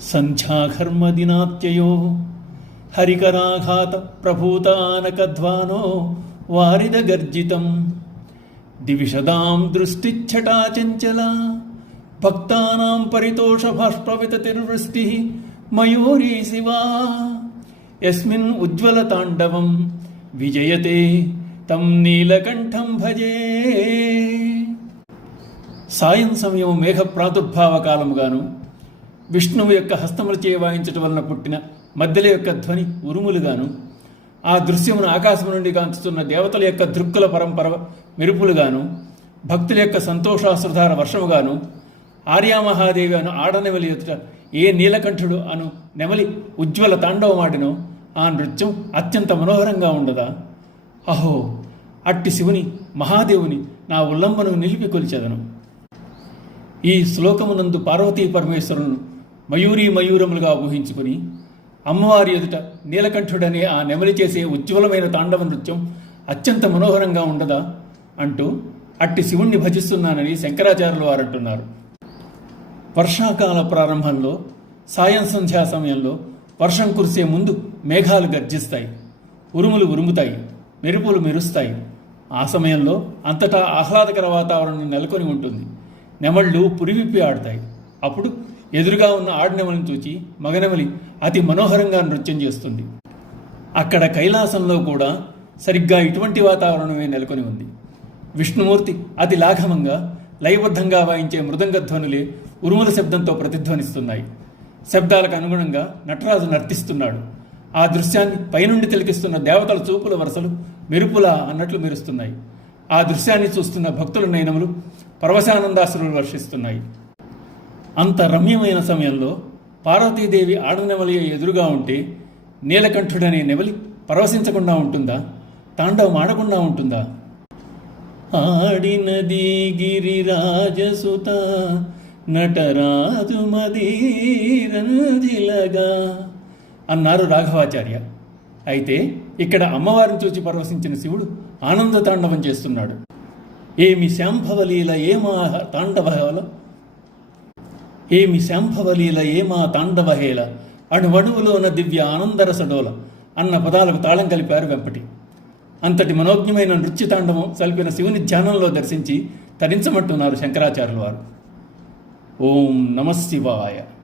సంధ్యాఘర్మదినాత్యయో హరికరాఘాత ప్రభూతానకధ్వానో వారిదగర్జితం దివిషదాం దృష్టిచ్చటా చంచల భక్తానాం పరితోష బాష్పవితతిర్వృష్టి మయూరీ శివా యస్మిన్ ఉజ్వలతాండవం విజయతే తం నీలకంఠం భజే. సాయం సమయం మేఘ ప్రాదుర్భావ కాలముగాను విష్ణువు యొక్క హస్తములచే వాయించటం వలన పుట్టిన మధ్యల యొక్క ధ్వని ఉరుములుగాను ఆ దృశ్యమును ఆకాశము నుండి కాంచుతున్న దేవతల యొక్క దృక్కుల పరంపర మెరుపులుగాను భక్తుల యొక్క సంతోషాశ్రుధార వర్షముగాను ఆర్యామహాదేవి అను ఆడనెమలి ఎదుట ఏ నీలకంఠుడు అను నెమలి ఉజ్వల తాండవమాడినో ఆ నృత్యం అత్యంత మనోహరంగా ఉండదా? అహో, అట్టి శివుని మహాదేవుని నా ఉల్లంబను నిలిపి కొలిచెదను. ఈ శ్లోకమునందు పార్వతీ పరమేశ్వరులను మయూరములుగా ఊహించుకుని అమ్మవారి ఎదుట నీలకంఠుడనే ఆ నెమలి చేసే ఉజ్వలమైన తాండవ నృత్యం అత్యంత మనోహరంగా ఉండదా అంటూ అట్టి శివుణ్ణి భజిస్తున్నానని శంకరాచార్యులు వారు అంటున్నారు. వర్షాకాల ప్రారంభంలో సాయం సంధ్యా సమయంలో వర్షం కురిసే ముందు మేఘాలు గర్జిస్తాయి, ఉరుములు ఉరుముతాయి, మెరుపులు మెరుస్తాయి. ఆ సమయంలో అంతటా ఆహ్లాదకర వాతావరణం నెలకొని ఉంటుంది. నెమళ్ళు పురివిప్పి ఆడతాయి. అప్పుడు ఎదురుగా ఉన్న ఆడనెమలిని చూచి మగనెమలి అతి మనోహరంగా నృత్యం చేస్తుంది. అక్కడ కైలాసంలో కూడా సరిగ్గా ఇటువంటి వాతావరణమే నెలకొని ఉంది. విష్ణుమూర్తి అతి లాఘవంగా లయబద్ధంగా వాయించే మృదంగ ధ్వనులే ఉరుముల శబ్దంతో ప్రతిధ్వనిస్తున్నాయి. శబ్దాలకు అనుగుణంగా నటరాజు నర్తిస్తున్నాడు. ఆ దృశ్యాన్ని పైనుండి తిలకిస్తున్న దేవతల చూపుల వరసలు మెరుపులా అన్నట్లు మెరుస్తున్నాయి. ఆ దృశ్యాన్ని చూస్తున్న భక్తుల నయనములు పరవశానందాశ్రులు వర్షిస్తున్నాయి. అంత రమ్యమైన సమయంలో పార్వతీదేవి ఆడనెమలి ఎదురుగా ఉంటే నీలకంఠుడనే నెమలి పరవశించకుండా ఉంటుందా? తాండవం ఆడకుండా ఉంటుందా? ఆడినది గిరిరాజసుత నటరాజు మదీరంజిలగా అన్నారు రాఘవాచార్య. అయితే ఇక్కడ అమ్మవారిని చూచి పరవశించిన శివుడు ఆనంద తాండవం చేస్తున్నాడు. ఏమి శాంభవలీల ఏమా తాండవహేళ, ఏమి శాంభవలీల ఏమా తాండవహేళ అణువణువులోన దివ్య ఆనందరసడోల అన్న పదాలకు తాళం కలిపారు వెంపటి. అంతటి మనోజ్ఞమైన నృత్య తాండవం సల్పిన శివుని ధ్యానంలో దర్శించి తరించమంటున్నారు శంకరాచార్యుల వారు. ఓం నమః శివాయ.